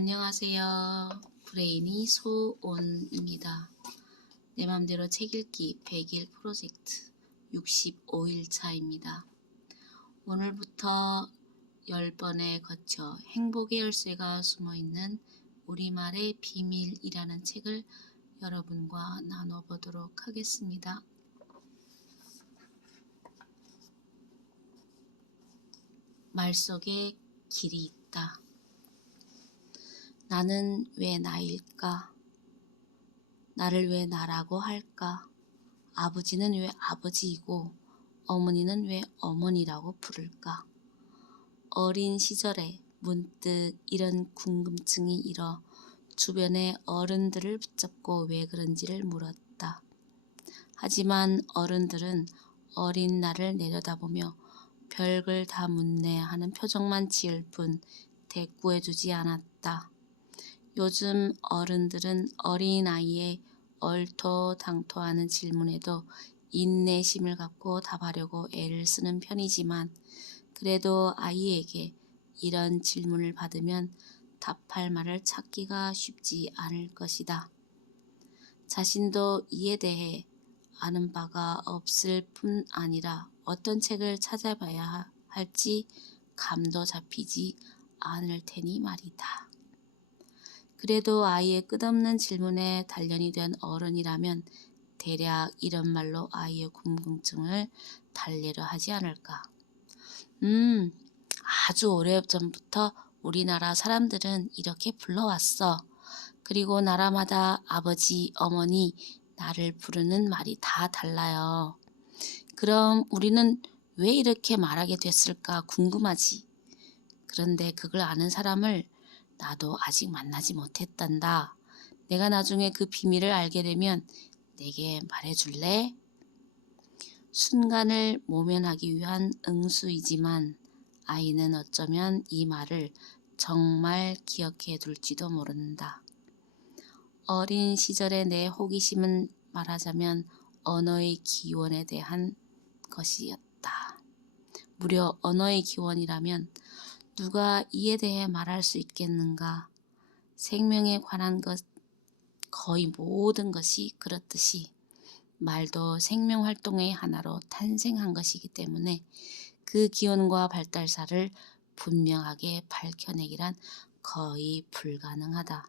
안녕하세요. 브레인이 소온입니다. 내 맘대로 책 읽기 100일 프로젝트 65일 차입니다. 오늘부터 10번에 거쳐 행복의 열쇠가 숨어있는 우리말의 비밀이라는 책을 여러분과 나눠보도록 하겠습니다. 말 속에 길이 있다. 나는 왜 나일까? 나를 왜 나라고 할까? 아버지는 왜 아버지이고 어머니는 왜 어머니라고 부를까? 어린 시절에 문득 이런 궁금증이 일어 주변의 어른들을 붙잡고 왜 그런지를 물었다. 하지만 어른들은 어린 나를 내려다보며 별걸 다 묻네 하는 표정만 지을 뿐 대꾸해주지 않았다. 요즘 어른들은 어린아이의 얼토당토하는 질문에도 인내심을 갖고 답하려고 애를 쓰는 편이지만 그래도 아이에게 이런 질문을 받으면 답할 말을 찾기가 쉽지 않을 것이다. 자신도 이에 대해 아는 바가 없을 뿐 아니라 어떤 책을 찾아봐야 할지 감도 잡히지 않을 테니 말이다. 그래도 아이의 끝없는 질문에 단련이 된 어른이라면 대략 이런 말로 아이의 궁금증을 달래려 하지 않을까. 아주 오래전부터 우리나라 사람들은 이렇게 불러왔어. 그리고 나라마다 아버지, 어머니, 나를 부르는 말이 다 달라요. 그럼 우리는 왜 이렇게 말하게 됐을까 궁금하지. 그런데 그걸 아는 사람을 나도 아직 만나지 못했단다. 내가 나중에 그 비밀을 알게 되면 내게 말해줄래? 순간을 모면하기 위한 응수이지만 아이는 어쩌면 이 말을 정말 기억해 둘지도 모른다. 어린 시절의 내 호기심은 말하자면 언어의 기원에 대한 것이었다. 무려 언어의 기원이라면 누가 이에 대해 말할 수 있겠는가? 생명에 관한 것 거의 모든 것이 그렇듯이 말도 생명활동의 하나로 탄생한 것이기 때문에 그 기원과 발달사를 분명하게 밝혀내기란 거의 불가능하다.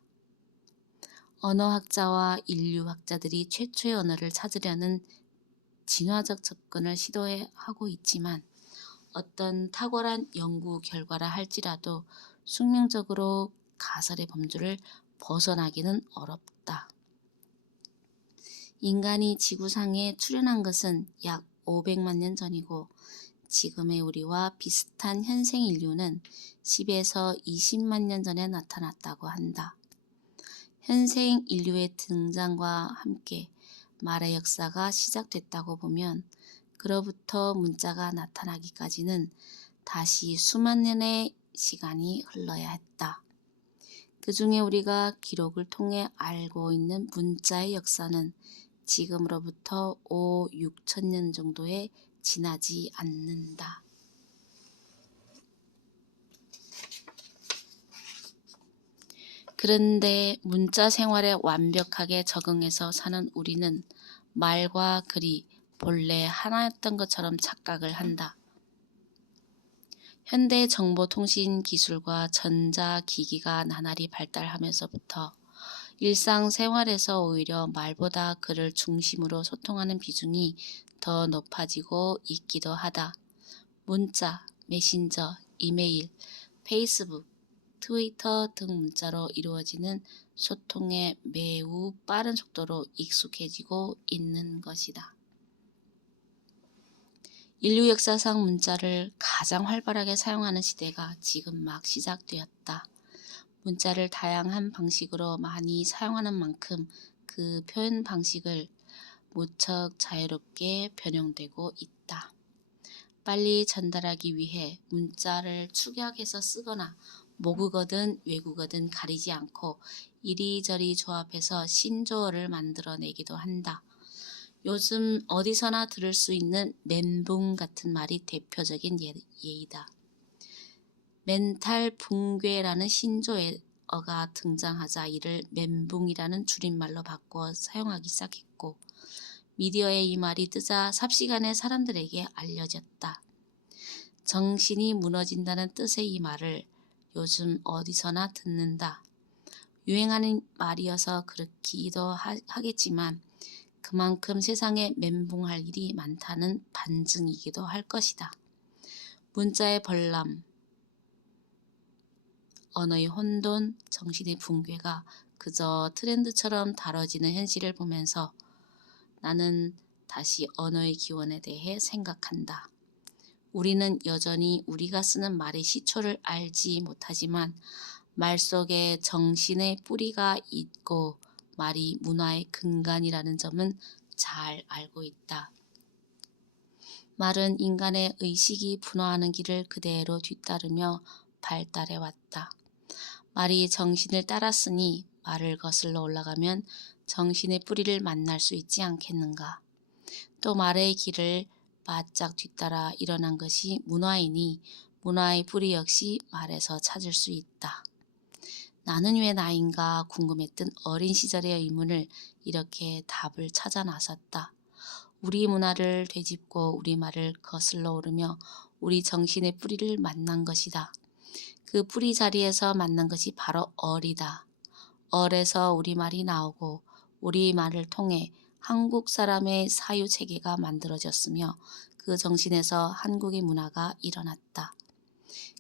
언어학자와 인류학자들이 최초의 언어를 찾으려는 진화적 접근을 시도하고 있지만 어떤 탁월한 연구 결과라 할지라도 숙명적으로 가설의 범주를 벗어나기는 어렵다. 인간이 지구상에 출현한 것은 약 500만 년 전이고 지금의 우리와 비슷한 현생 인류는 10에서 20만 년 전에 나타났다고 한다. 현생 인류의 등장과 함께 말의 역사가 시작됐다고 보면 그로부터 문자가 나타나기까지는 다시 수만 년의 시간이 흘러야 했다. 그 중에 우리가 기록을 통해 알고 있는 문자의 역사는 지금으로부터 6천 년 정도에 지나지 않는다. 그런데 문자 생활에 완벽하게 적응해서 사는 우리는 말과 글이 본래 하나였던 것처럼 착각을 한다. 현대 정보통신 기술과 전자기기가 나날이 발달하면서부터 일상생활에서 오히려 말보다 글을 중심으로 소통하는 비중이 더 높아지고 있기도 하다. 문자, 메신저, 이메일, 페이스북, 트위터 등 문자로 이루어지는 소통에 매우 빠른 속도로 익숙해지고 있는 것이다. 인류 역사상 문자를 가장 활발하게 사용하는 시대가 지금 막 시작되었다. 문자를 다양한 방식으로 많이 사용하는 만큼 그 표현 방식을 무척 자유롭게 변형되고 있다. 빨리 전달하기 위해 문자를 축약해서 쓰거나 모국어든 외국어든 가리지 않고 이리저리 조합해서 신조어를 만들어내기도 한다. 요즘 어디서나 들을 수 있는 멘붕 같은 말이 대표적인 예이다. 멘탈 붕괴라는 신조어에 어가 등장하자 이를 멘붕이라는 줄임말로 바꾸어 사용하기 시작했고 미디어에 이 말이 뜨자 삽시간에 사람들에게 알려졌다. 정신이 무너진다는 뜻의 이 말을 요즘 어디서나 듣는다. 유행하는 말이어서 그렇기도 하겠지만 그만큼 세상에 멘붕할 일이 많다는 반증이기도 할 것이다. 문자의 벌람, 언어의 혼돈, 정신의 붕괴가 그저 트렌드처럼 다뤄지는 현실을 보면서 나는 다시 언어의 기원에 대해 생각한다. 우리는 여전히 우리가 쓰는 말의 시초를 알지 못하지만 말 속에 정신의 뿌리가 있고 말이 문화의 근간이라는 점은 잘 알고 있다. 말은 인간의 의식이 분화하는 길을 그대로 뒤따르며 발달해왔다. 말이 정신을 따랐으니 말을 거슬러 올라가면 정신의 뿌리를 만날 수 있지 않겠는가. 또 말의 길을 바짝 뒤따라 일어난 것이 문화이니 문화의 뿌리 역시 말에서 찾을 수 있다. 나는 왜 나인가 궁금했던 어린 시절의 의문을 이렇게 답을 찾아 나섰다. 우리 문화를 되짚고 우리 말을 거슬러 오르며 우리 정신의 뿌리를 만난 것이다. 그 뿌리 자리에서 만난 것이 바로 얼이다. 얼에서 우리말이 나오고 우리 말을 통해 한국 사람의 사유체계가 만들어졌으며 그 정신에서 한국의 문화가 일어났다.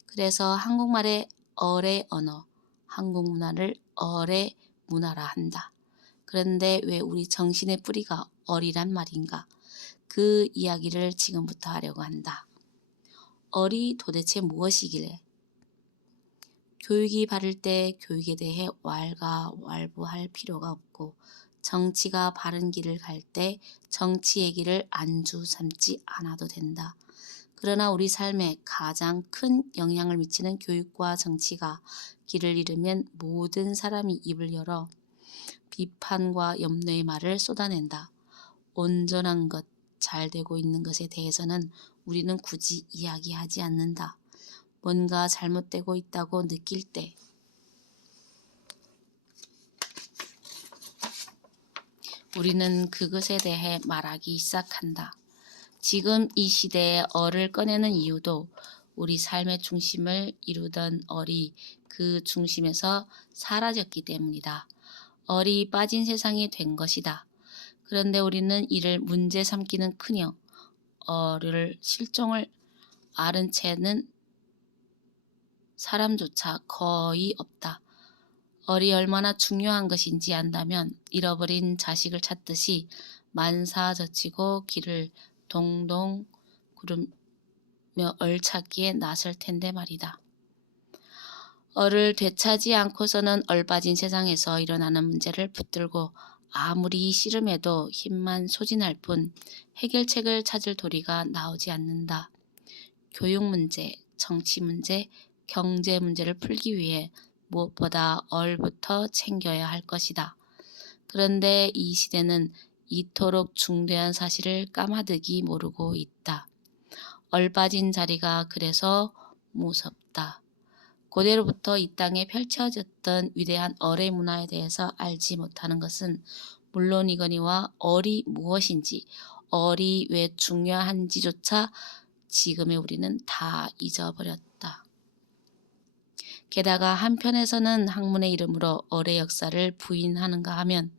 그래서 한국말의 얼의 언어, 한국 문화를 얼의 문화라 한다. 그런데 왜 우리 정신의 뿌리가 얼이란 말인가? 그 이야기를 지금부터 하려고 한다. 얼이 도대체 무엇이길래? 교육이 바를 때 교육에 대해 왈가왈부할 필요가 없고 정치가 바른 길을 갈 때 정치 얘기를 안주 삼지 않아도 된다. 그러나 우리 삶에 가장 큰 영향을 미치는 교육과 정치가 길을 잃으면 모든 사람이 입을 열어 비판과 염려의 말을 쏟아낸다. 온전한 것, 잘 되고 있는 것에 대해서는 우리는 굳이 이야기하지 않는다. 뭔가 잘못되고 있다고 느낄 때 우리는 그것에 대해 말하기 시작한다. 지금 이 시대에 얼을 꺼내는 이유도 우리 삶의 중심을 이루던 얼이 그 중심에서 사라졌기 때문이다. 얼이 빠진 세상이 된 것이다. 그런데 우리는 이를 문제 삼기는커녕 얼을 실종을 앓은 채는 사람조차 거의 없다. 얼이 얼마나 중요한 것인지 안다면 잃어버린 자식을 찾듯이 만사저치고 길을 동동 구르며 얼 찾기에 나설 텐데 말이다. 얼을 되찾지 않고서는 얼 빠진 세상에서 일어나는 문제를 붙들고 아무리 씨름해도 힘만 소진할 뿐 해결책을 찾을 도리가 나오지 않는다. 교육 문제, 정치 문제, 경제 문제를 풀기 위해 무엇보다 얼부터 챙겨야 할 것이다. 그런데 이 시대는 이토록 중대한 사실을 까마득히 모르고 있다. 얼 빠진 자리가 그래서 무섭다. 고대로부터 이 땅에 펼쳐졌던 위대한 얼의 문화에 대해서 알지 못하는 것은 물론이거니와 얼이 무엇인지, 얼이 왜 중요한지조차 지금의 우리는 다 잊어버렸다. 게다가 한편에서는 학문의 이름으로 얼의 역사를 부인하는가 하면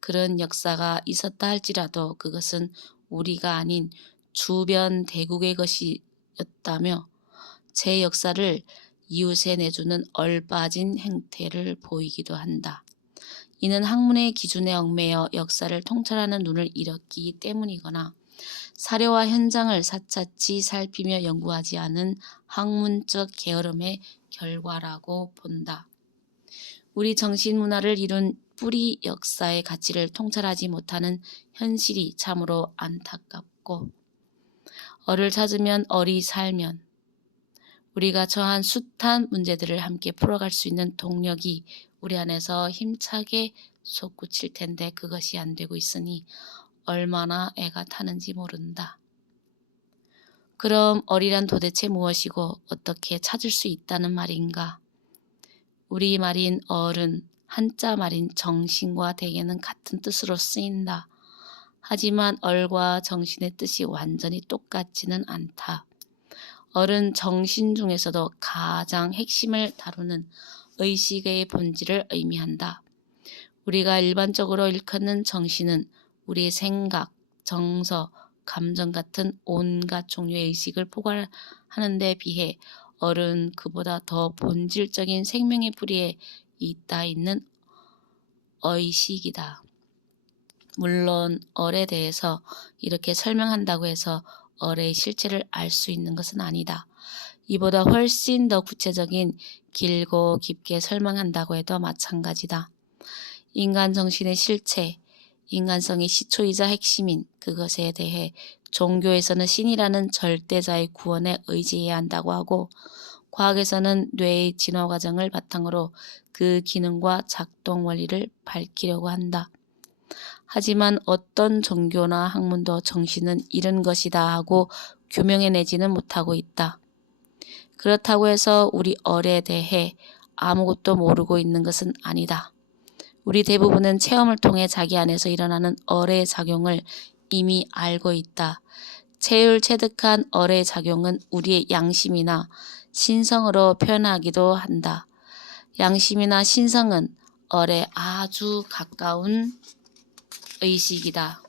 그런 역사가 있었다 할지라도 그것은 우리가 아닌 주변 대국의 것이었다며 제 역사를 이웃에 내주는 얼 빠진 행태를 보이기도 한다. 이는 학문의 기준에 얽매여 역사를 통찰하는 눈을 잃었기 때문이거나 사료와 현장을 사차치 살피며 연구하지 않은 학문적 게으름의 결과라고 본다. 우리 정신문화를 이룬 뿌리 역사의 가치를 통찰하지 못하는 현실이 참으로 안타깝고 얼을 찾으면 얼이 살면 우리가 처한 숱한 문제들을 함께 풀어갈 수 있는 동력이 우리 안에서 힘차게 솟구칠 텐데 그것이 안 되고 있으니 얼마나 애가 타는지 모른다. 그럼 얼이란 도대체 무엇이고 어떻게 찾을 수 있다는 말인가? 우리 말인 어른, 한자 말인 정신과 대개는 같은 뜻으로 쓰인다. 하지만 얼과 정신의 뜻이 완전히 똑같지는 않다. 어른 정신 중에서도 가장 핵심을 다루는 의식의 본질을 의미한다. 우리가 일반적으로 일컫는 정신은 우리의 생각, 정서, 감정 같은 온갖 종류의 의식을 포괄하는 데 비해 어른 그보다 더 본질적인 생명의 뿌리에 있는 의식이다. 물론 얼에 대해서 이렇게 설명한다고 해서 얼의 실체를 알 수 있는 것은 아니다. 이보다 훨씬 더 구체적인 길고 깊게 설명한다고 해도 마찬가지다. 인간 정신의 실체, 인간성의 시초이자 핵심인 그것에 대해 종교에서는 신이라는 절대자의 구원에 의지해야 한다고 하고, 과학에서는 뇌의 진화 과정을 바탕으로 그 기능과 작동 원리를 밝히려고 한다. 하지만 어떤 종교나 학문도 정신은 이런 것이다 하고 규명해내지는 못하고 있다. 그렇다고 해서 우리 얼에 대해 아무것도 모르고 있는 것은 아니다. 우리 대부분은 체험을 통해 자기 안에서 일어나는 얼의 작용을 이미 알고 있다. 체율체득한 얼의 작용은 우리의 양심이나 신성으로 표현하기도 한다. 양심이나 신성은 얼에 아주 가까운 의식이다.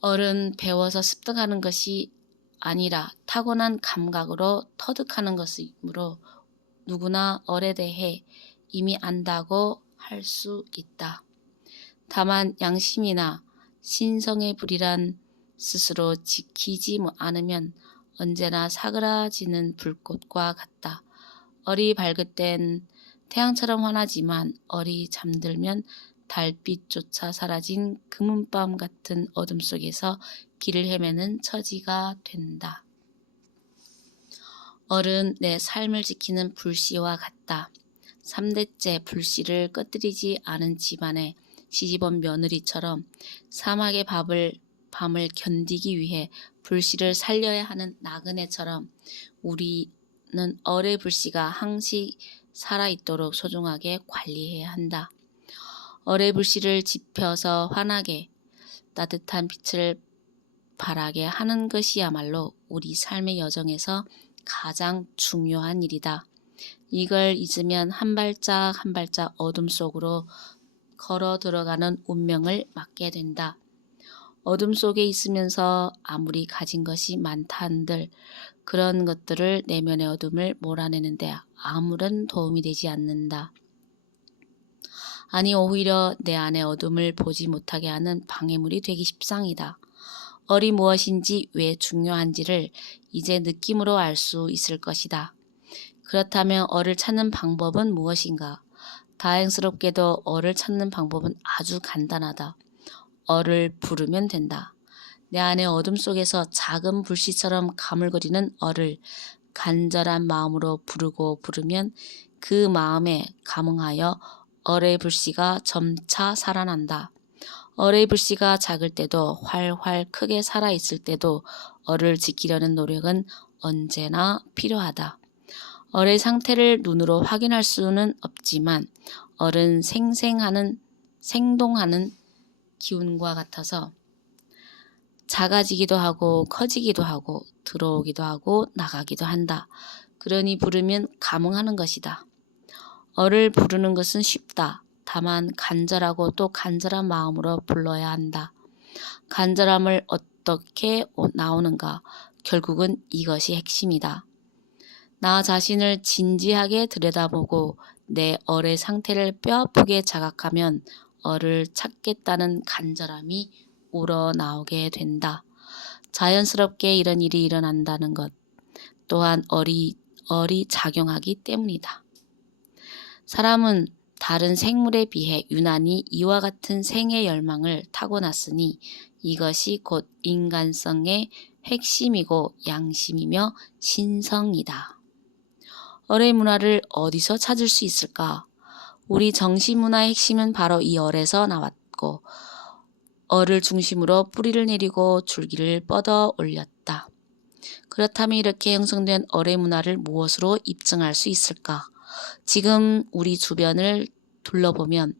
얼은 배워서 습득하는 것이 아니라 타고난 감각으로 터득하는 것이므로 누구나 얼에 대해 이미 안다고 할 수 있다. 다만 양심이나 신성의 불이란 스스로 지키지 않으면 언제나 사그라지는 불꽃과 같다. 얼이 밝을 땐 태양처럼 환하지만 얼이 잠들면 달빛조차 사라진 금은밤 같은 어둠 속에서 길을 헤매는 처지가 된다. 얼은 내 삶을 지키는 불씨와 같다. 3대째 불씨를 꺼뜨리지 않은 집안에 시집온 며느리처럼 사막의 밤을 견디기 위해 불씨를 살려야 하는 나그네처럼 우리는 얼의 불씨가 항시 살아있도록 소중하게 관리해야 한다. 얼의 불씨를 지펴서 환하게 따뜻한 빛을 발하게 하는 것이야말로 우리 삶의 여정에서 가장 중요한 일이다. 이걸 잊으면 한 발짝 한 발짝 어둠 속으로 걸어 들어가는 운명을 맞게 된다. 어둠 속에 있으면서 아무리 가진 것이 많다 한들 그런 것들을 내면의 어둠을 몰아내는데 아무런 도움이 되지 않는다. 아니 오히려 내 안의 어둠을 보지 못하게 하는 방해물이 되기 십상이다. 얼이 무엇인지 왜 중요한지를 이제 느낌으로 알 수 있을 것이다. 그렇다면 얼을 찾는 방법은 무엇인가? 다행스럽게도 얼을 찾는 방법은 아주 간단하다. 얼을 부르면 된다. 내 안의 어둠 속에서 작은 불씨처럼 가물거리는 얼을 간절한 마음으로 부르면 그 마음에 감응하여 얼의 불씨가 점차 살아난다. 얼의 불씨가 작을 때도 활활 크게 살아있을 때도 얼을 지키려는 노력은 언제나 필요하다. 얼의 상태를 눈으로 확인할 수는 없지만 얼은 생동하는 기운과 같아서 작아지기도 하고 커지기도 하고 들어오기도 하고 나가기도 한다. 그러니 부르면 감응하는 것이다. 얼을 부르는 것은 쉽다. 다만 간절하고 또 간절한 마음으로 불러야 한다. 간절함을 어떻게 나오는가? 결국은 이것이 핵심이다. 나 자신을 진지하게 들여다보고 내 얼의 상태를 뼈아프게 자각하면 얼을 찾겠다는 간절함이 우러나오게 된다. 자연스럽게 이런 일이 일어난다는 것 또한 얼이 작용하기 때문이다. 사람은 다른 생물에 비해 유난히 이와 같은 생의 열망을 타고났으니 이것이 곧 인간성의 핵심이고 양심이며 신성이다. 얼의 문화를 어디서 찾을 수 있을까? 우리 정신문화의 핵심은 바로 이 얼에서 나왔고 얼을 중심으로 뿌리를 내리고 줄기를 뻗어 올렸다. 그렇다면 이렇게 형성된 어뢰 문화를 무엇으로 입증할 수 있을까? 지금 우리 주변을 둘러보면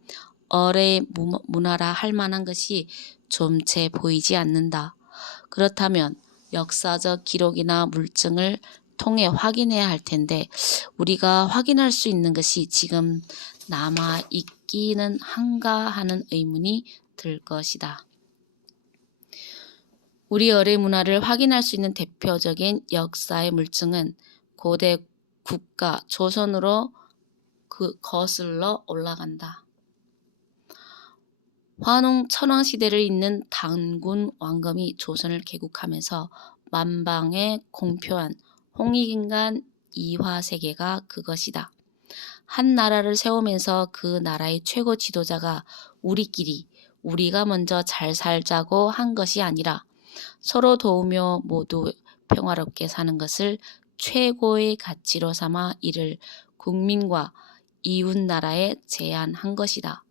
어뢰 문화라 할 만한 것이 좀 채 보이지 않는다. 그렇다면 역사적 기록이나 물증을 통해 확인해야 할 텐데 우리가 확인할 수 있는 것이 지금 남아 있기는 한가 하는 의문이 들 것이다. 우리 어뢰 문화를 확인할 수 있는 대표적인 역사의 물증은 고대 국가 조선으로 거슬러 올라간다. 환웅 천황 시대를 잇는 단군 왕검이 조선을 개국하면서 만방에 공표한 홍익인간 이화세계가 그것이다. 한 나라를 세우면서 그 나라의 최고 지도자가 우리가 먼저 잘 살자고 한 것이 아니라 서로 도우며 모두 평화롭게 사는 것을 최고의 가치로 삼아 이를 국민과 이웃 나라에 제안한 것이다.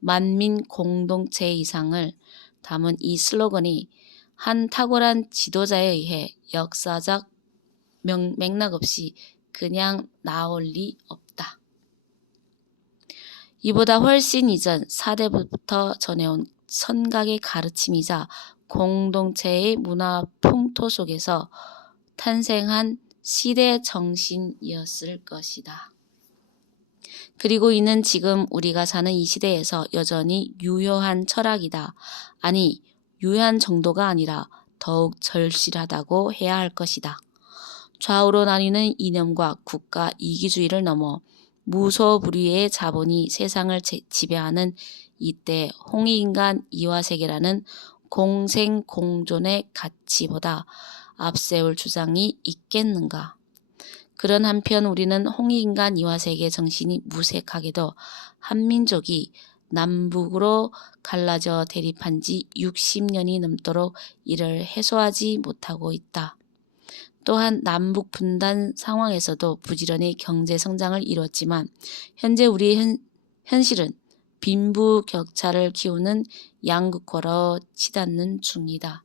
만민 공동체 이상을 담은 이 슬로건이 한 탁월한 지도자에 의해 역사적 맥락 없이 그냥 나올 리 없다. 이보다 훨씬 이전 4대부터 전해온 선각의 가르침이자 공동체의 문화 풍토 속에서 탄생한 시대 정신이었을 것이다. 그리고 이는 지금 우리가 사는 이 시대에서 여전히 유효한 철학이다. 아니, 유효한 정도가 아니라 더욱 절실하다고 해야 할 것이다. 좌우로 나뉘는 이념과 국가 이기주의를 넘어 무소불위의 자본이 세상을 지배하는 이때 홍익인간 이화세계라는 공생공존의 가치보다 앞세울 주장이 있겠는가? 그런 한편 우리는 홍익인간 이화세계 정신이 무색하게도 한민족이 남북으로 갈라져 대립한 지 60년이 넘도록 이를 해소하지 못하고 있다. 또한 남북 분단 상황에서도 부지런히 경제 성장을 이뤘지만 현재 우리의 현실은 빈부격차를 키우는 양극화로 치닫는 중이다.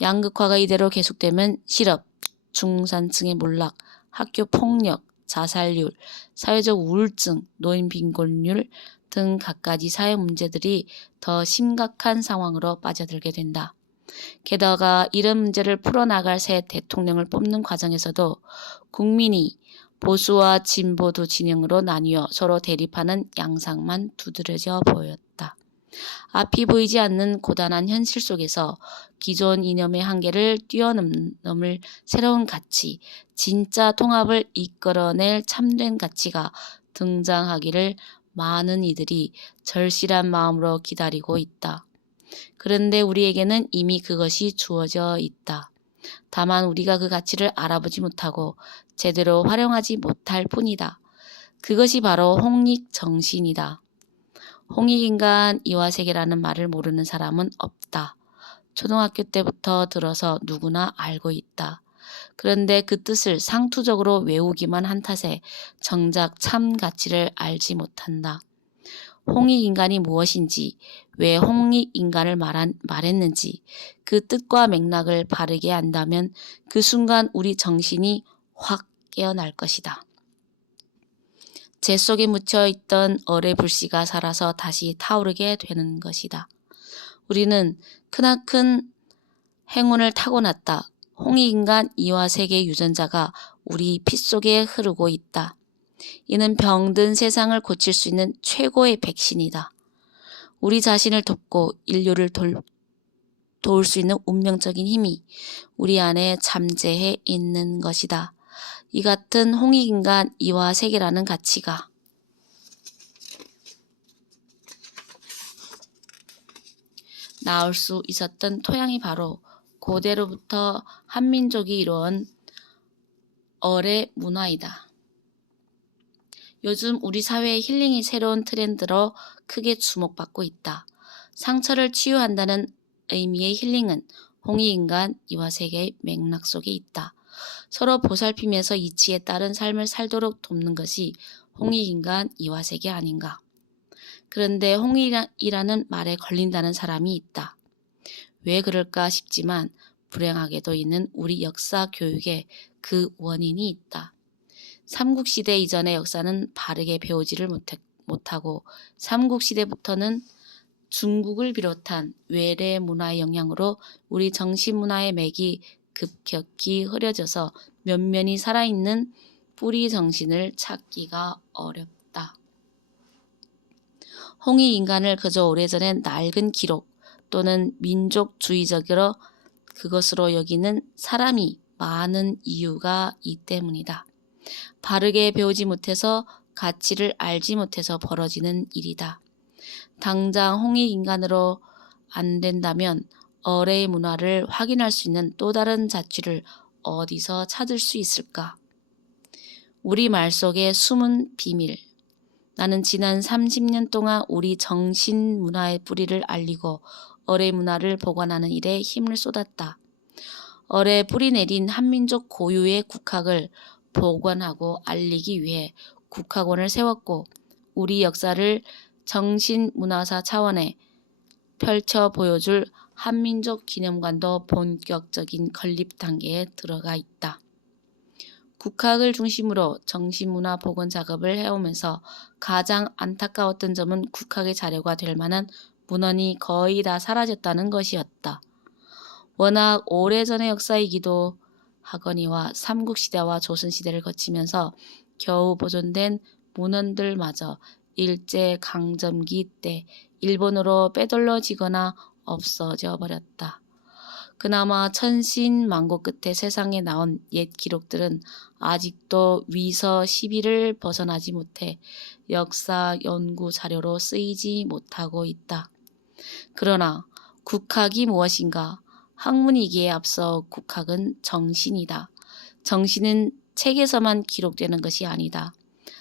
양극화가 이대로 계속되면 실업, 중산층의 몰락, 학교 폭력, 자살률, 사회적 우울증, 노인 빈곤율 등 갖가지 사회 문제들이 더 심각한 상황으로 빠져들게 된다. 게다가 이런 문제를 풀어나갈 새 대통령을 뽑는 과정에서도 국민이 보수와 진보 두 진영으로 나뉘어 서로 대립하는 양상만 두드러져 보였다. 앞이 보이지 않는 고단한 현실 속에서 기존 이념의 한계를 뛰어넘을 새로운 가치, 진짜 통합을 이끌어낼 참된 가치가 등장하기를 많은 이들이 절실한 마음으로 기다리고 있다. 그런데 우리에게는 이미 그것이 주어져 있다. 다만 우리가 그 가치를 알아보지 못하고 제대로 활용하지 못할 뿐이다. 그것이 바로 홍익 정신이다. 홍익인간 이화세계라는 말을 모르는 사람은 없다. 초등학교 때부터 들어서 누구나 알고 있다. 그런데 그 뜻을 상투적으로 외우기만 한 탓에 정작 참 가치를 알지 못한다. 홍익인간이 무엇인지, 왜 홍익인간을 말했는지 그 뜻과 맥락을 바르게 안다면 그 순간 우리 정신이 확 깨어날 것이다. 재 속에 묻혀있던 어뢰 불씨가 살아서 다시 타오르게 되는 것이다. 우리는 크나큰 행운을 타고났다. 홍익인간 이화세계 유전자가 우리 피 속에 흐르고 있다. 이는 병든 세상을 고칠 수 있는 최고의 백신이다. 우리 자신을 돕고 인류를 도울 수 있는 운명적인 힘이 우리 안에 잠재해 있는 것이다. 이 같은 홍익인간 이화세계라는 가치가 나올 수 있었던 토양이 바로 고대로부터 한민족이 이루어온 어뢰 문화이다. 요즘 우리 사회의 힐링이 새로운 트렌드로 크게 주목받고 있다. 상처를 치유한다는 의미의 힐링은 홍익인간 이화세계의 맥락 속에 있다. 서로 보살피면서 이치에 따른 삶을 살도록 돕는 것이 홍익인간 이화세계 아닌가. 그런데 홍익이라는 말에 걸린다는 사람이 있다. 왜 그럴까 싶지만 불행하게도 있는 우리 역사 교육에 그 원인이 있다. 삼국시대 이전의 역사는 바르게 배우지를 못하고 삼국시대부터는 중국을 비롯한 외래 문화의 영향으로 우리 정신문화의 맥이 급격히 흐려져서 면면이 살아있는 뿌리 정신을 찾기가 어렵다. 홍익 인간을 그저 오래전에 낡은 기록 또는 민족주의적으로 그것으로 여기는 사람이 많은 이유가 이 때문이다. 바르게 배우지 못해서 가치를 알지 못해서 벌어지는 일이다. 당장 홍익 인간으로 안 된다면 어뢰의 문화를 확인할 수 있는 또 다른 자취를 어디서 찾을 수 있을까? 우리 말 속의 숨은 비밀. 나는 지난 30년 동안 우리 정신 문화의 뿌리를 알리고 어뢰 문화를 보관하는 일에 힘을 쏟았다. 어뢰 뿌리 내린 한민족 고유의 국학을 보관하고 알리기 위해 국학원을 세웠고 우리 역사를 정신문화사 차원에 펼쳐 보여줄 한민족 기념관도 본격적인 건립 단계에 들어가 있다. 국학을 중심으로 정신문화 복원 작업을 해오면서 가장 안타까웠던 점은 국학의 자료가 될 만한 문헌이 거의 다 사라졌다는 것이었다. 워낙 오래전의 역사이기도 하거니와 삼국시대와 조선시대를 거치면서 겨우 보존된 문헌들마저 일제강점기 때 일본으로 빼돌려지거나 없어져 버렸다. 그나마 천신만고 끝에 세상에 나온 옛 기록들은 아직도 위서 10일을 벗어나지 못해 역사 연구 자료로 쓰이지 못하고 있다. 그러나 국학이 무엇인가? 학문이기에 앞서 국학은 정신이다. 정신은 책에서만 기록되는 것이 아니다.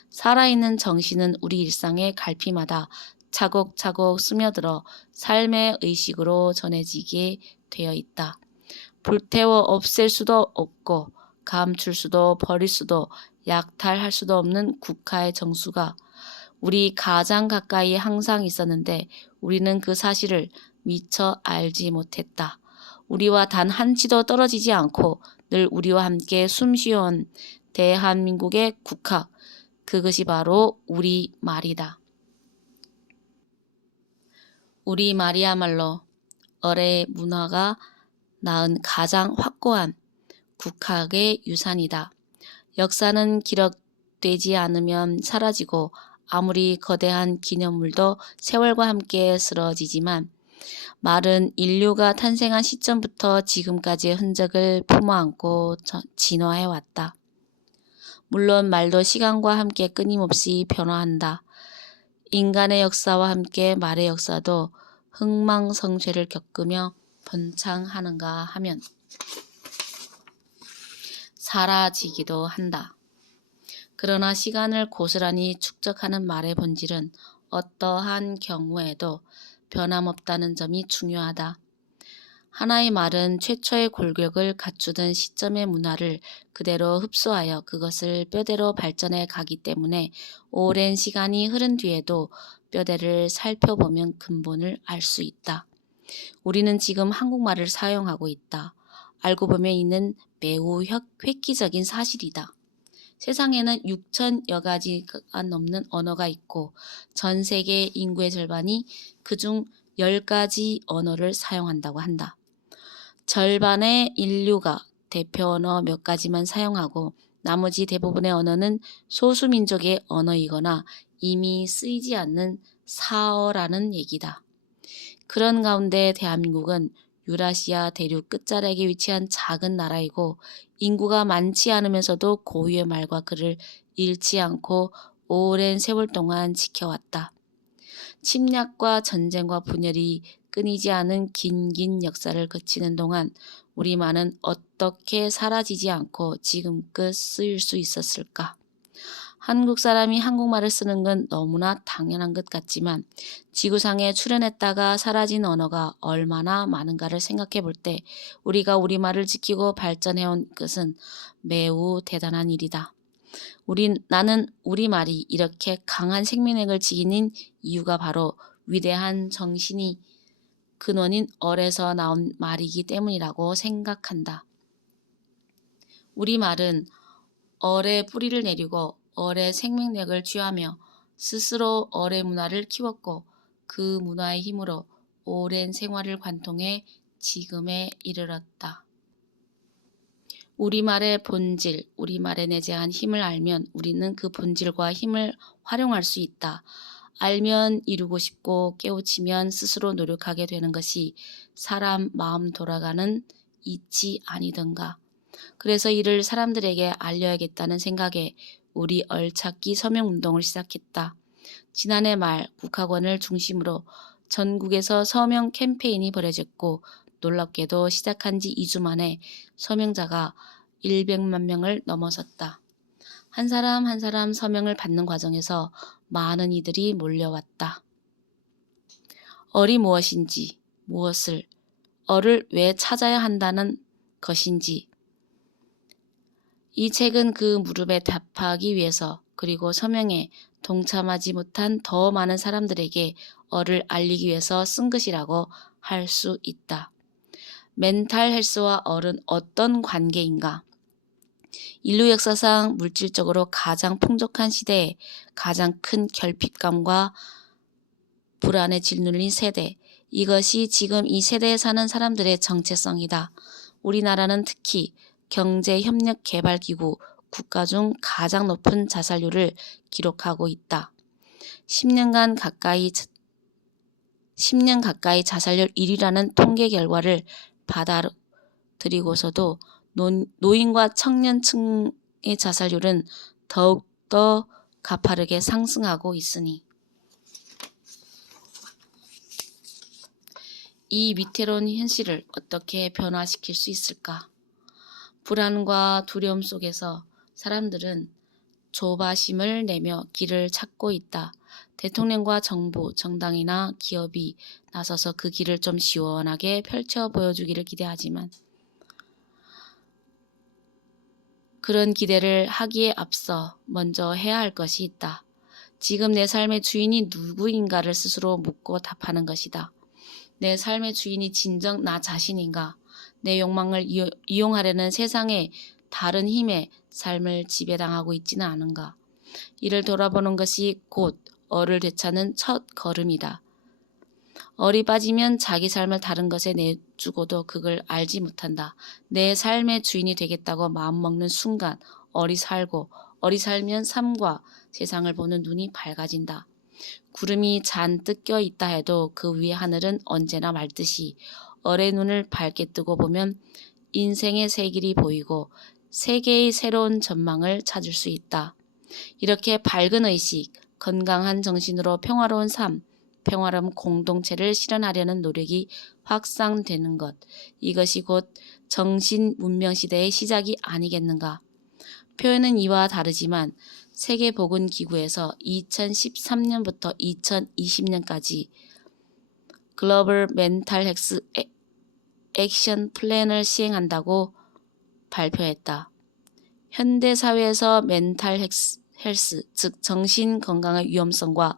살아있는 정신은 우리 일상의 갈피마다 차곡차곡 스며들어 삶의 의식으로 전해지게 되어 있다. 불태워 없앨 수도 없고 감출 수도 버릴 수도 약탈할 수도 없는 국가의 정수가 우리 가장 가까이에 항상 있었는데 우리는 그 사실을 미처 알지 못했다. 우리와 단 한 치도 떨어지지 않고 늘 우리와 함께 숨쉬어온 대한민국의 국학, 그것이 바로 우리말이다. 우리말이야말로 어뢰 문화가 낳은 가장 확고한 국학의 유산이다. 역사는 기록되지 않으면 사라지고 아무리 거대한 기념물도 세월과 함께 쓰러지지만 말은 인류가 탄생한 시점부터 지금까지의 흔적을 품어안고 진화해왔다. 물론 말도 시간과 함께 끊임없이 변화한다. 인간의 역사와 함께 말의 역사도 흥망성쇠를 겪으며 번창하는가 하면 사라지기도 한다. 그러나 시간을 고스란히 축적하는 말의 본질은 어떠한 경우에도 변함없다는 점이 중요하다. 하나의 말은 최초의 골격을 갖추던 시점의 문화를 그대로 흡수하여 그것을 뼈대로 발전해 가기 때문에 오랜 시간이 흐른 뒤에도 뼈대를 살펴보면 근본을 알 수 있다. 우리는 지금 한국말을 사용하고 있다. 알고 보면 이는 매우 획기적인 사실이다. 세상에는 6천여 가지가 넘는 언어가 있고 전 세계 인구의 절반이 그중 10가지 언어를 사용한다고 한다. 절반의 인류가 대표 언어 몇 가지만 사용하고 나머지 대부분의 언어는 소수민족의 언어이거나 이미 쓰이지 않는 사어라는 얘기다. 그런 가운데 대한민국은 유라시아 대륙 끝자락에 위치한 작은 나라이고 인구가 많지 않으면서도 고유의 말과 글을 잃지 않고 오랜 세월 동안 지켜왔다. 침략과 전쟁과 분열이 끊이지 않은 긴 역사를 거치는 동안 우리말은 어떻게 사라지지 않고 지금껏 쓰일 수 있었을까? 한국 사람이 한국말을 쓰는 건 너무나 당연한 것 같지만 지구상에 출현했다가 사라진 언어가 얼마나 많은가를 생각해 볼 때 우리가 우리말을 지키고 발전해온 것은 매우 대단한 일이다. 나는 우리말이 이렇게 강한 생명력을 지닌 이유가 바로 위대한 정신이 근원인 얼에서 나온 말이기 때문이라고 생각한다. 우리말은 얼에 뿌리를 내리고 얼의 생명력을 쥐하며 스스로 얼의 문화를 키웠고 그 문화의 힘으로 오랜 생활을 관통해 지금에 이르렀다. 우리말의 본질, 우리말에 내재한 힘을 알면 우리는 그 본질과 힘을 활용할 수 있다. 알면 이루고 싶고 깨우치면 스스로 노력하게 되는 것이 사람 마음 돌아가는 이치 아니던가. 그래서 이를 사람들에게 알려야겠다는 생각에 우리 얼찾기 서명운동을 시작했다. 지난해 말 국학원을 중심으로 전국에서 서명 캠페인이 벌어졌고 놀랍게도 시작한 지 2주 만에 서명자가 100만 명을 넘어섰다. 한 사람 한 사람 서명을 받는 과정에서 많은 이들이 몰려왔다. 얼이 무엇인지, 무엇을, 얼을 왜 찾아야 한다는 것인지, 이 책은 그 물음에 답하기 위해서 그리고 서명에 동참하지 못한 더 많은 사람들에게 얼을 알리기 위해서 쓴 것이라고 할 수 있다. 멘탈 헬스와 얼은 어떤 관계인가? 인류 역사상 물질적으로 가장 풍족한 시대에 가장 큰 결핍감과 불안에 짓눌린 세대, 이것이 지금 이 세대에 사는 사람들의 정체성이다. 우리나라는 특히 경제협력개발기구 국가 중 가장 높은 자살률을 기록하고 있다. 10년 가까이 자살률 1위라는 통계 결과를 받아들이고서도 노인과 청년층의 자살률은 더욱더 가파르게 상승하고 있으니 이 위태로운 현실을 어떻게 변화시킬 수 있을까? 불안과 두려움 속에서 사람들은 조바심을 내며 길을 찾고 있다. 대통령과 정부, 정당이나 기업이 나서서 그 길을 좀 시원하게 펼쳐 보여주기를 기대하지만 그런 기대를 하기에 앞서 먼저 해야 할 것이 있다. 지금 내 삶의 주인이 누구인가를 스스로 묻고 답하는 것이다. 내 삶의 주인이 진정 나 자신인가? 내 욕망을 이용하려는 세상의 다른 힘에 삶을 지배당하고 있지는 않은가? 이를 돌아보는 것이 곧 얼을 되찾는 첫 걸음이다. 얼이 빠지면 자기 삶을 다른 것에 내주고도 그걸 알지 못한다. 내 삶의 주인이 되겠다고 마음먹는 순간 얼이 살고 얼이 살면 삶과 세상을 보는 눈이 밝아진다. 구름이 잔뜩 껴 있다 해도 그 위에 하늘은 언제나 맑듯이 얼의 눈을 밝게 뜨고 보면 인생의 새 길이 보이고 세계의 새로운 전망을 찾을 수 있다. 이렇게 밝은 의식, 건강한 정신으로 평화로운 삶, 평화로운 공동체를 실현하려는 노력이 확산되는 것, 이것이 곧 정신문명시대의 시작이 아니겠는가. 표현은 이와 다르지만 세계보건기구에서 2013년부터 2020년까지 글로벌 멘탈 헬스 액션 플랜을 시행한다고 발표했다. 현대사회에서 멘탈 헬스, 즉 정신건강의 위험성과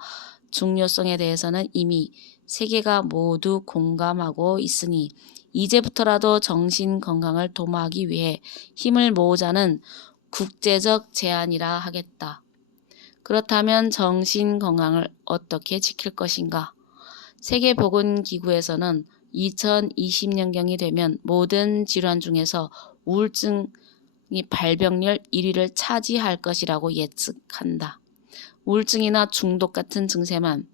중요성에 대해서는 이미 세계가 모두 공감하고 있으니 이제부터라도 정신건강을 도모하기 위해 힘을 모으자는 국제적 제안이라 하겠다. 그렇다면 정신건강을 어떻게 지킬 것인가? 세계보건기구에서는 2020년경이 되면 모든 질환 중에서 우울증이 발병률 1위를 차지할 것이라고 예측한다. 우울증이나 중독 같은 증세만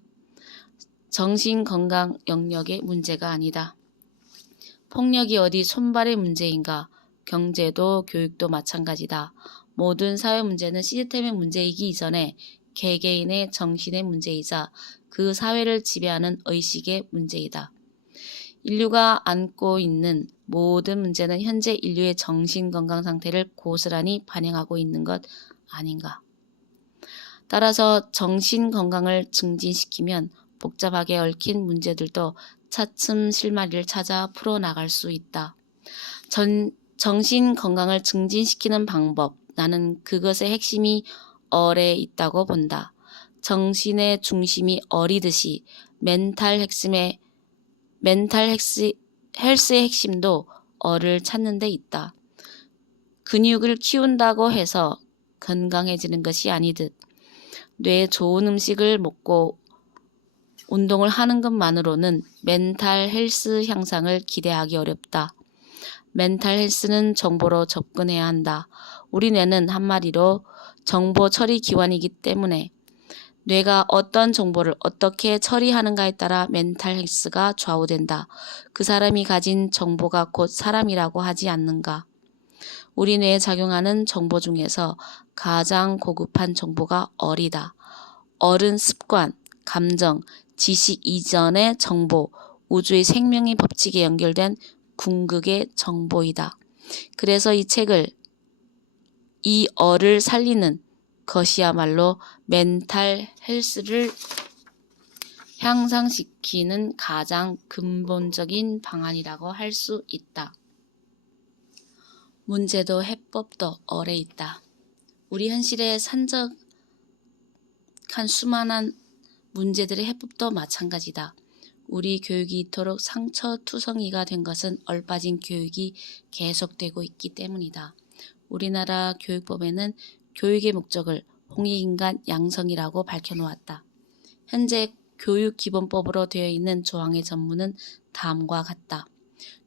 정신건강 영역의 문제가 아니다. 폭력이 어디 손발의 문제인가? 경제도 교육도 마찬가지다. 모든 사회 문제는 시스템의 문제이기 이전에 개개인의 정신의 문제이자 그 사회를 지배하는 의식의 문제이다. 인류가 안고 있는 모든 문제는 현재 인류의 정신건강 상태를 고스란히 반영하고 있는 것 아닌가. 따라서 정신건강을 증진시키면 복잡하게 얽힌 문제들도 차츰 실마리를 찾아 풀어나갈 수 있다. 정신건강을 증진시키는 방법, 나는 그것의 핵심이 얼에 있다고 본다. 정신의 중심이 얼이듯이 멘탈 멘탈 헬스의 핵심도 어를 찾는 데 있다. 근육을 키운다고 해서 건강해지는 것이 아니듯 뇌에 좋은 음식을 먹고 운동을 하는 것만으로는 멘탈 헬스 향상을 기대하기 어렵다. 멘탈 헬스는 정보로 접근해야 한다. 우리 뇌는 한마디로 정보 처리 기관이기 때문에 뇌가 어떤 정보를 어떻게 처리하는가에 따라 멘탈 헬스가 좌우된다. 그 사람이 가진 정보가 곧 사람이라고 하지 않는가. 우리 뇌에 작용하는 정보 중에서 가장 고급한 정보가 어리다. 어른 습관, 감정, 지식 이전의 정보, 우주의 생명의 법칙에 연결된 궁극의 정보이다. 그래서 이 책을 이 어를 살리는 것이야말로 멘탈 헬스를 향상시키는 가장 근본적인 방안이라고 할 수 있다. 문제도 해법도 어에 있다. 우리 현실에 산적한 수많은 문제들의 해법도 마찬가지다. 우리 교육이 이토록 상처투성이가 된 것은 얼빠진 교육이 계속되고 있기 때문이다. 우리나라 교육법에는 교육의 목적을 홍익인간 양성이라고 밝혀놓았다. 현재 교육기본법으로 되어 있는 조항의 전문은 다음과 같다.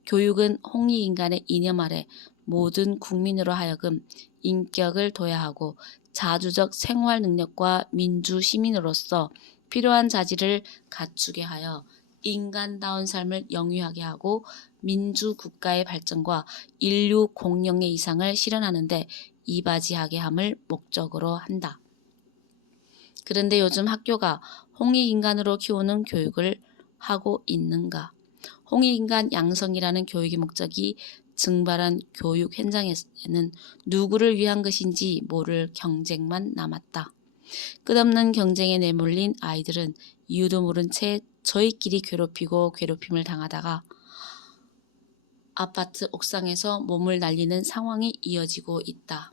교육은 홍익인간의 이념 아래 모든 국민으로 하여금 인격을 둬야 하고 자주적 생활 능력과 민주 시민으로서 필요한 자질을 갖추게 하여 인간다운 삶을 영위하게 하고 민주국가의 발전과 인류 공영의 이상을 실현하는 데 이바지하게 함을 목적으로 한다. 그런데 요즘 학교가 홍익인간으로 키우는 교육을 하고 있는가? 홍익인간 양성이라는 교육의 목적이 증발한 교육 현장에는 누구를 위한 것인지 모를 경쟁만 남았다. 끝없는 경쟁에 내몰린 아이들은 이유도 모른 채 저희끼리 괴롭히고 괴롭힘을 당하다가 아파트 옥상에서 몸을 날리는 상황이 이어지고 있다.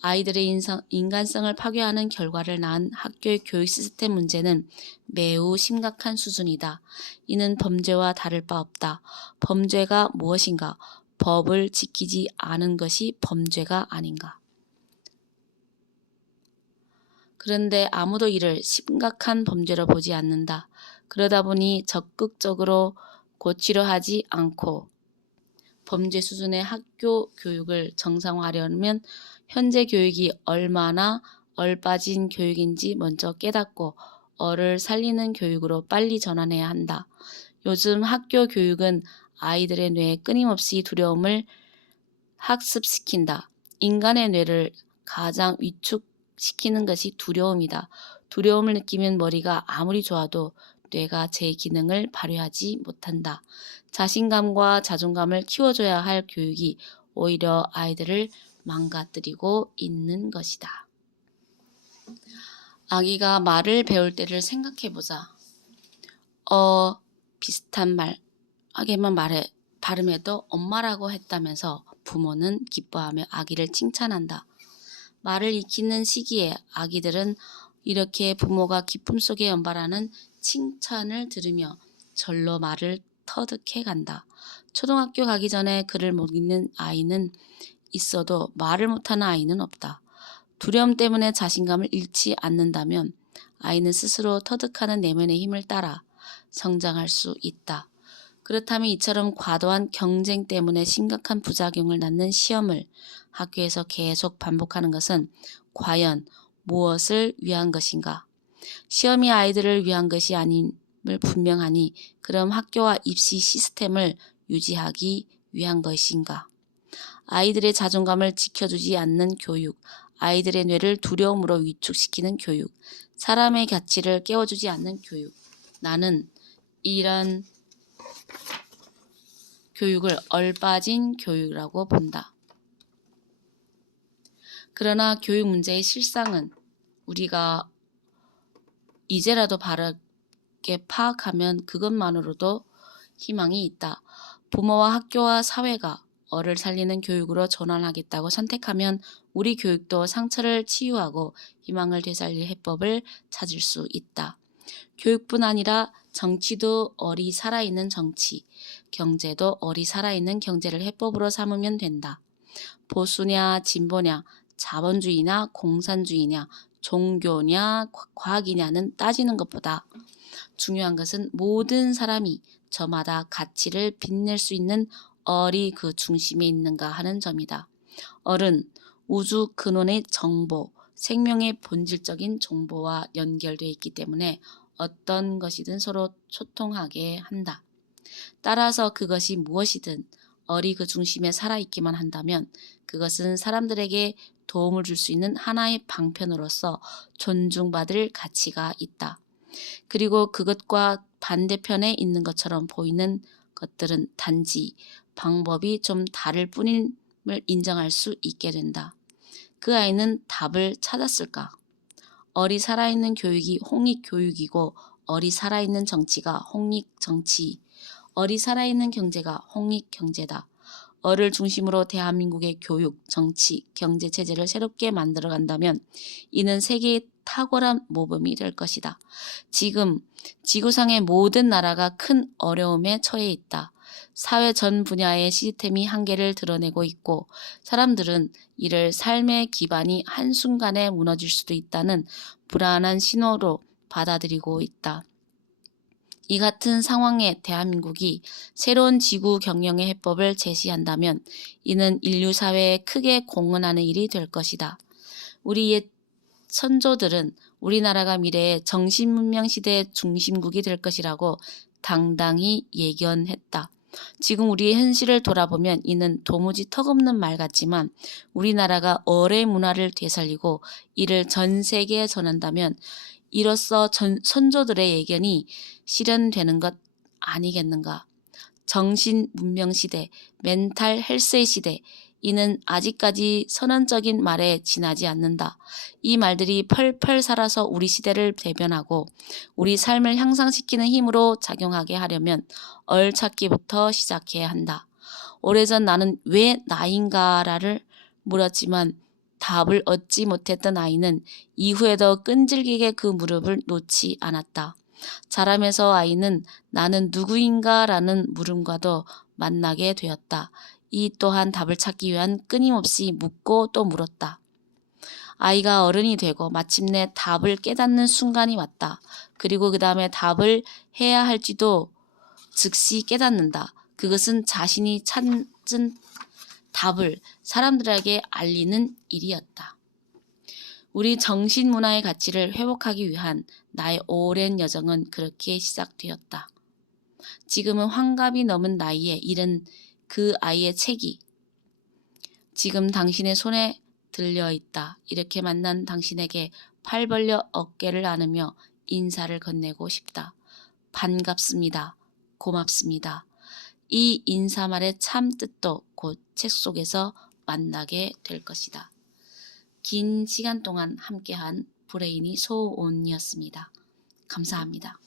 아이들의 인간성을 파괴하는 결과를 낳은 학교의 교육 시스템 문제는 매우 심각한 수준이다. 이는 범죄와 다를 바 없다. 범죄가 무엇인가? 법을 지키지 않은 것이 범죄가 아닌가? 그런데 아무도 이를 심각한 범죄로 보지 않는다. 그러다 보니 적극적으로 고치려 하지 않고 범죄 수준의 학교 교육을 정상화하려면 현재 교육이 얼마나 얼빠진 교육인지 먼저 깨닫고 어를 살리는 교육으로 빨리 전환해야 한다. 요즘 학교 교육은 아이들의 뇌에 끊임없이 두려움을 학습시킨다. 인간의 뇌를 가장 위축시키는 것이 두려움이다. 두려움을 느끼면 머리가 아무리 좋아도 뇌가 제 기능을 발휘하지 못한다. 자신감과 자존감을 키워줘야 할 교육이 오히려 아이들을 망가뜨리고 있는 것이다. 아기가 말을 배울 때를 생각해보자. 비슷한 하게만 발음해도 엄마라고 했다면서 부모는 기뻐하며 아기를 칭찬한다. 말을 익히는 시기에 아기들은 이렇게 부모가 기쁨 속에 연발하는 칭찬을 들으며 절로 말을 터득해 간다. 초등학교 가기 전에 글을 못 읽는 아이는 있어도 말을 못하는 아이는 없다. 두려움 때문에 자신감을 잃지 않는다면 아이는 스스로 터득하는 내면의 힘을 따라 성장할 수 있다. 그렇다면 이처럼 과도한 경쟁 때문에 심각한 부작용을 낳는 시험을 학교에서 계속 반복하는 것은 과연 무엇을 위한 것인가? 시험이 아이들을 위한 것이 아님을 분명하니 그럼 학교와 입시 시스템을 유지하기 위한 것인가? 아이들의 자존감을 지켜주지 않는 교육, 아이들의 뇌를 두려움으로 위축시키는 교육, 사람의 가치를 깨워주지 않는 교육. 나는 이런 교육을 얼빠진 교육이라고 본다. 그러나 교육 문제의 실상은 우리가 이제라도 바르게 파악하면 그것만으로도 희망이 있다. 부모와 학교와 사회가 어를 살리는 교육으로 전환하겠다고 선택하면 우리 교육도 상처를 치유하고 희망을 되살릴 해법을 찾을 수 있다. 교육뿐 아니라 정치도 어리 살아있는 정치, 경제도 어리 살아있는 경제를 해법으로 삼으면 된다. 보수냐 진보냐, 자본주의냐 공산주의냐, 종교냐 과학이냐는 따지는 것보다 중요한 것은 모든 사람이 저마다 가치를 빛낼 수 있는 얼이 그 중심에 있는가 하는 점이다. 얼은 우주 근원의 정보, 생명의 본질적인 정보와 연결되어 있기 때문에 어떤 것이든 서로 소통하게 한다. 따라서 그것이 무엇이든 얼이 그 중심에 살아있기만 한다면 그것은 사람들에게 도움을 줄 수 있는 하나의 방편으로서 존중받을 가치가 있다. 그리고 그것과 반대편에 있는 것처럼 보이는 것들은 단지 방법이 좀 다를 뿐임을 인정할 수 있게 된다. 그 아이는 답을 찾았을까? 얼이 살아있는 교육이 홍익교육이고 얼이 살아있는 정치가 홍익정치, 얼이 살아있는 경제가 홍익경제다. 얼을 중심으로 대한민국의 교육, 정치, 경제 체제를 새롭게 만들어간다면 이는 세계의 탁월한 모범이 될 것이다. 지금 지구상의 모든 나라가 큰 어려움에 처해 있다. 사회 전 분야의 시스템이 한계를 드러내고 있고 사람들은 이를 삶의 기반이 한순간에 무너질 수도 있다는 불안한 신호로 받아들이고 있다. 이 같은 상황에 대한민국이 새로운 지구 경영의 해법을 제시한다면 이는 인류 사회에 크게 공헌하는 일이 될 것이다. 우리 옛 선조들은 우리나라가 미래의 정신문명 시대의 중심국이 될 것이라고 당당히 예견했다. 지금 우리의 현실을 돌아보면 이는 도무지 턱없는 말 같지만 우리나라가 얼의 문화를 되살리고 이를 전 세계에 전한다면 이로써 선조들의 예견이 실현되는 것 아니겠는가. 정신 문명 시대, 멘탈 헬스의 시대, 이는 아직까지 선언적인 말에 지나지 않는다. 이 말들이 펄펄 살아서 우리 시대를 대변하고 우리 삶을 향상시키는 힘으로 작용하게 하려면 얼찾기부터 시작해야 한다. 오래전 나는 왜 나인가를 물었지만 답을 얻지 못했던 아이는 이후에도 끈질기게 그 무릎을 놓지 않았다. 자라면서 아이는 나는 누구인가 라는 물음과도 만나게 되었다. 이 또한 답을 찾기 위한 끊임없이 묻고 또 물었다. 아이가 어른이 되고 마침내 답을 깨닫는 순간이 왔다. 그리고 그 다음에 답을 해야 할지도 즉시 깨닫는다. 그것은 자신이 찾은 답을 사람들에게 알리는 일이었다. 우리 정신문화의 가치를 회복하기 위한 나의 오랜 여정은 그렇게 시작되었다. 지금은 환갑이 넘은 나이에 이른 그 아이의 책이 지금 당신의 손에 들려있다. 이렇게 만난 당신에게 팔 벌려 어깨를 안으며 인사를 건네고 싶다. 반갑습니다. 고맙습니다. 이 인사말의 참 뜻도 곧 책 속에서 만나게 될 것이다. 긴 시간 동안 함께한 브레인이 소온이었습니다. 감사합니다.